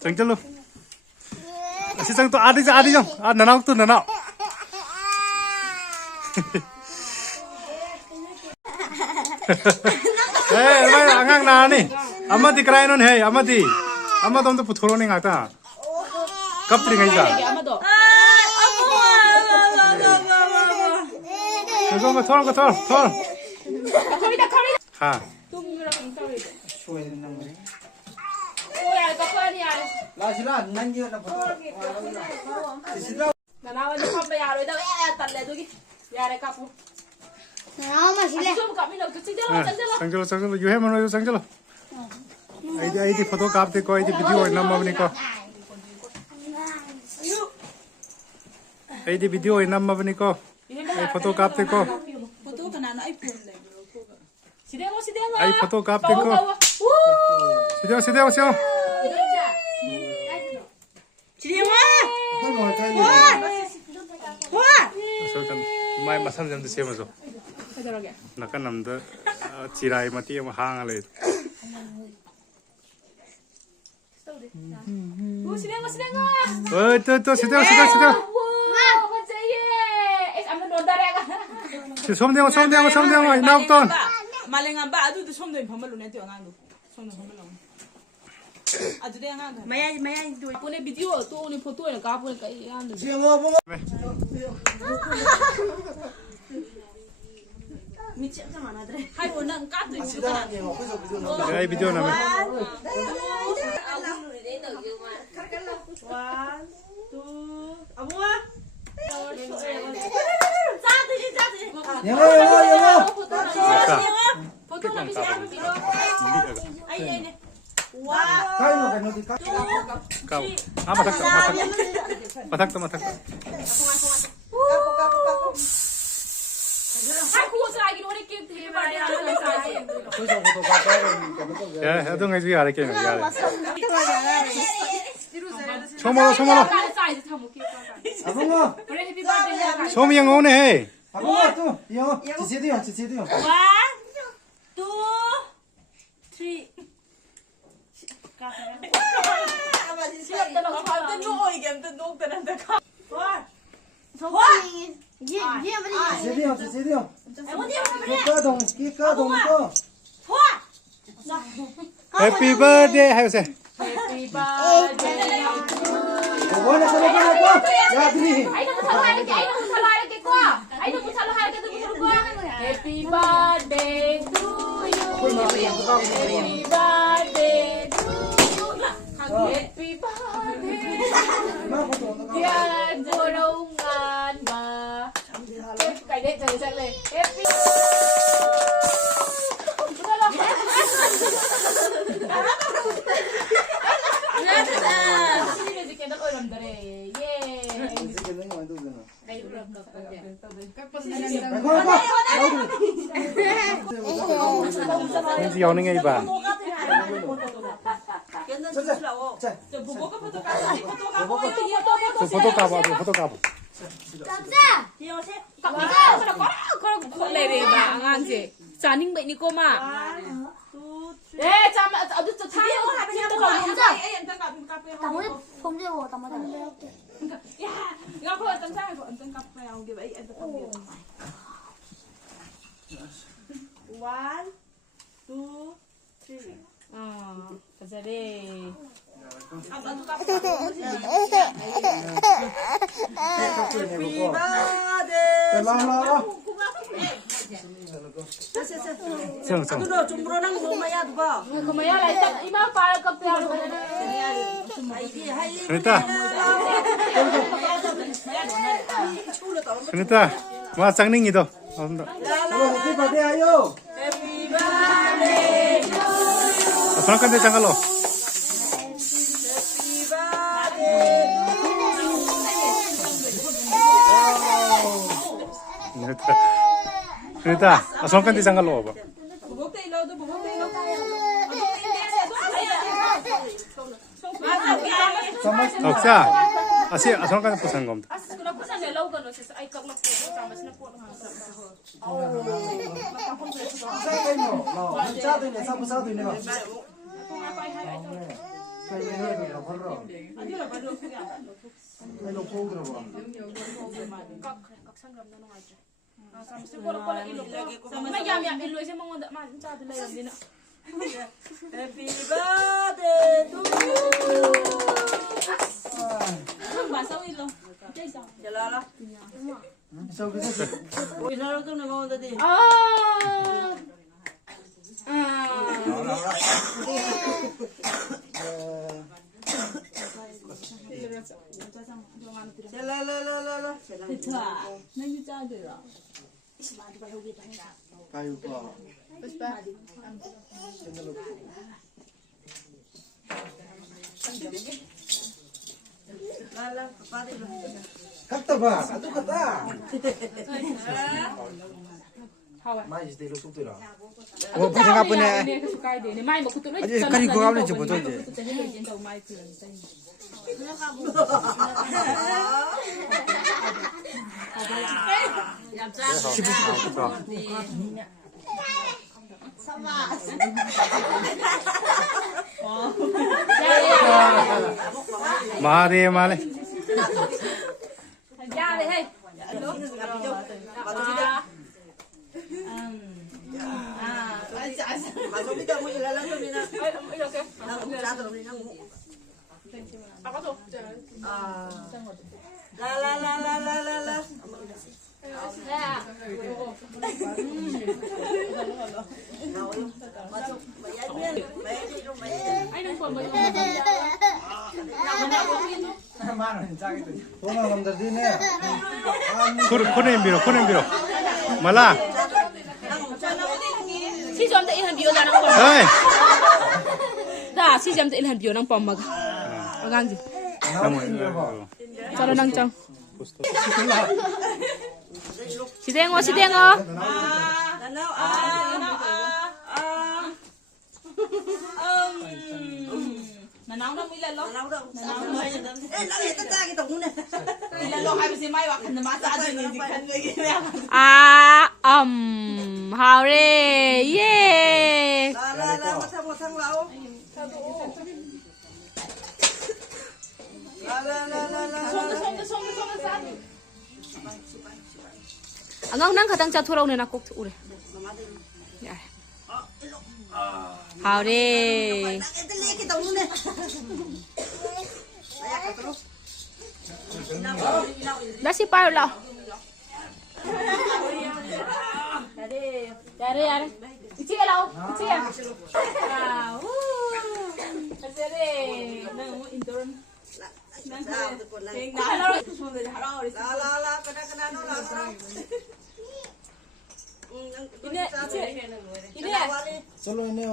Chẳng chân luôn. Sẽ chẳng tôi ăn đi không? Ăn nào tôi nào. Hey, mai angang na ni. Amati krai non hey, amati. Amatom to puthoro ni ngata. Kap tri ngai ja. Go thor. Ha. Lasila nangi na photo. Nana wani pamba yaro ida talle dugi. Yare kapu. Changjalo, you have no changjalo. I did photo cop the coi the video number of Nico. I did video in number of Nico. Photo cop the co. I photo cop the co. Sit down. My muscle and the same as well. Nakanam the Chirai Mati hang late. Sit down. Something. Now done. Malingamba, I do the something from Maluneto. I do the may I do a video to only put to a couple of Hai buồn nâng cắt rồi chứ cả. Cái video nào mày? Matak. Ya, itu nggak sih ada kayaknya ya. Somalo. Som yang mana hei? Tu, yo, cici dia. 1, 2, 3. Happy birthday, hai say. Happy birthday. Happy birthday to you. Happy birthday to you. Happy birthday. Yan burungan ba. Cái đấy trời sẽ lên. Happy. Cái gì ông nghe bà? Photo cop. Lệ để bà ngang gì? Chả ninh bệnh đi cô mà. 예, 잠, 어디 저 차에 야, 이거 그거 짠장에 거 짠 카페 안 게, 이 짠 카페. 1, 2, 3. 가자래. Sunita, mau cangning itu. Happy birthday ayo. Happy birthday to you. Asal kan dia canggal lo. Sunita, asal kan dia canggal lo apa? Oksa, asal kan pesan gom. Asal kan pesan dia lau kan, asal ay kaglak po sama sina po. cái nó cha tôi này sao sao tôi này mà cái này rồi nó phải rồi cái nó phong rồi Mà yam yam in lối xem mong đợi mà cha từ đây làm gì nữa. Happy birthday to you. Không bà sao in đâu. Chơi sao? Chờ lo lo. sao cái gì Ui nó tôi này ngon đi. À. Chờ lo. Thịt thà. Nên như cha được rồi. cái của Lo papa đi lo. cắt tao à cắt tao ta How vậy? mai gì lúc tôi rồi Ủa, bây giờ ngáp nè. Nè, cái cái đấy, mai mà cứ tụi nó. cái cô ngáp lên chụp tôi chứ. 마래 마래. Ra đây hay. Mà không biết đâu mới là lắm đi nè. I렇게. 나 cũng trả từ đi nó ngủ. 아까도. La. 야. Anh đừng còn mấy 도나 남자들 네 코는 빌어. 말라. 시점 때 일한 비오 나랑 뻔. 에이. 다 시점 때 일한 비오 랑 뻔 먹어. 어강지. 저러 낭짱. 시댕어. Mà nấu nó mới lên lắm. Nấu đâu? Ê, nó để ta cái tụng này. lên lắm hai bên máy hoặc mà ra rồi gì cần người kia. Hào đi. Yeah. La, một thằng lâu. La. 손 싸. 난 가장 자 돌아오네 나 꼭 오래. 야. 하오리. cái tụng này. 나 씨빠요 라. 야래. 이치게 라오. 이치게. 아, 우. 하세레. 너무 인도른. Sao từ quần này. 나 손을 잘하오. La, cái nó là sao? 이네. 솔로 네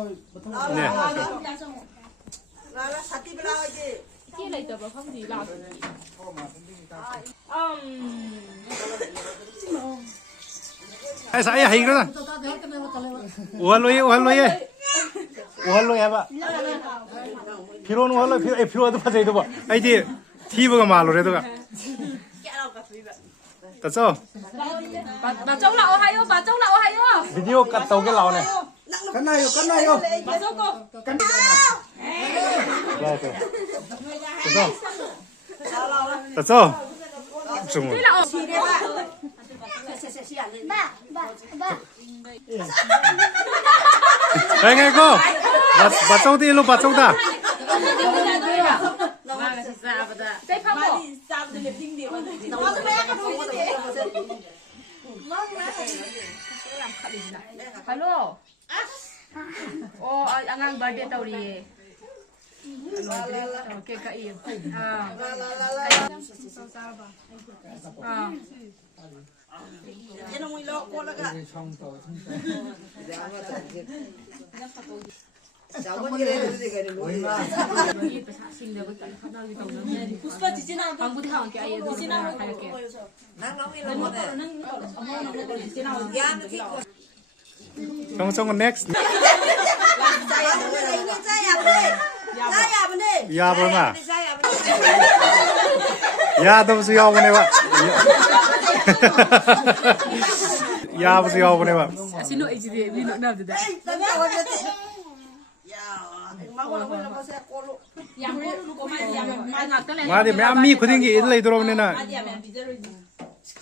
La, sati bela aja. Kia lại tập vào không gì làm. Ai saya hay cái đó. 오할로이 해봐. 피로는 오할로이 피로도 파세도 봐. 아이디 TV가 말로래도가. 됐어. Bà Châu lậu hay không? Bà Châu lậu hay không? 비디오 갔다 오게 나오네. 끝나요 Bà Châu cô. 됐어. 중국. Thế là eng cô. Bắt châu đi luôn bắt châu ta. Đây phong bộ. Hello. Oh, ang birthday tau ri. Okay, ka iyo. Cái nó mới lo cô là cả. Cháu có gì đây gì cái này. Puspa cici nào? Ang buti ha ang kaya do. Nang nong ini lo deh. 정성은 next. Saya bener. 야, 벌마. Saya bener. 야, 너 무슨 야 오네 와. 야부지 야부네봐. 아시노 에지데 미노 나브데. 양꼬르 꼬마지 양 나타내. 마디 매미 고딩기 일레 들어오네나. 야면 비저로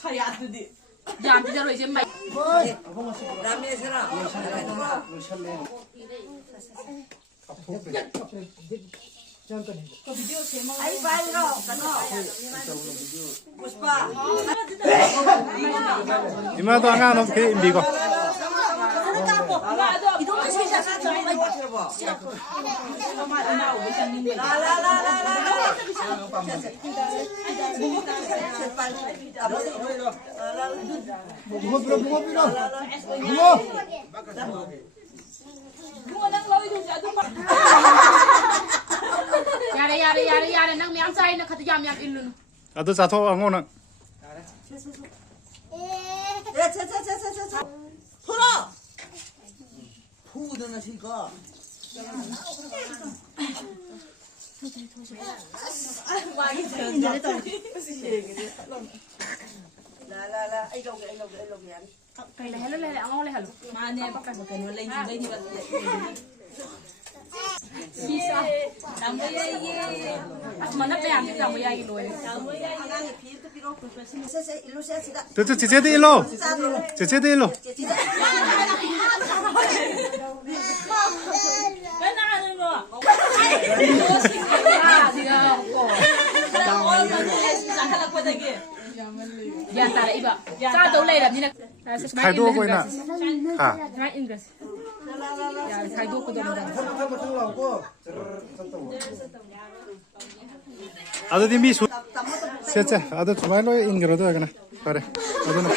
카야드디. 야 비저로 이제 마. 라메스라. 아이 빨리로 가노. पुष्पा 이마도 안가 너 그 임비고. 이동도 시작 좀 야래 낭 명 차이나 카드 얌얌 일루는. 아도 자토 안고나. 풀어 푸드는 실거 라라라 ai đâu kìa Cái này lên ăn lên hả? Mà anh em bắt cái cái nó lên như vậy. Bisa. Kamu ya. Mana pe ambil kamu ya ilo. 저 제제도 일로. 제제도 일로. Cái nào nữa ngọ? Ah, dia kok. Ya tara iba. Sa to lay làm như này. thái độ của nó. À. Ngay English. Ya thái độ của tôi là. 아도 dimbi su. 세체 아도 주말로 인거도 하거나. 그래. 아도 나.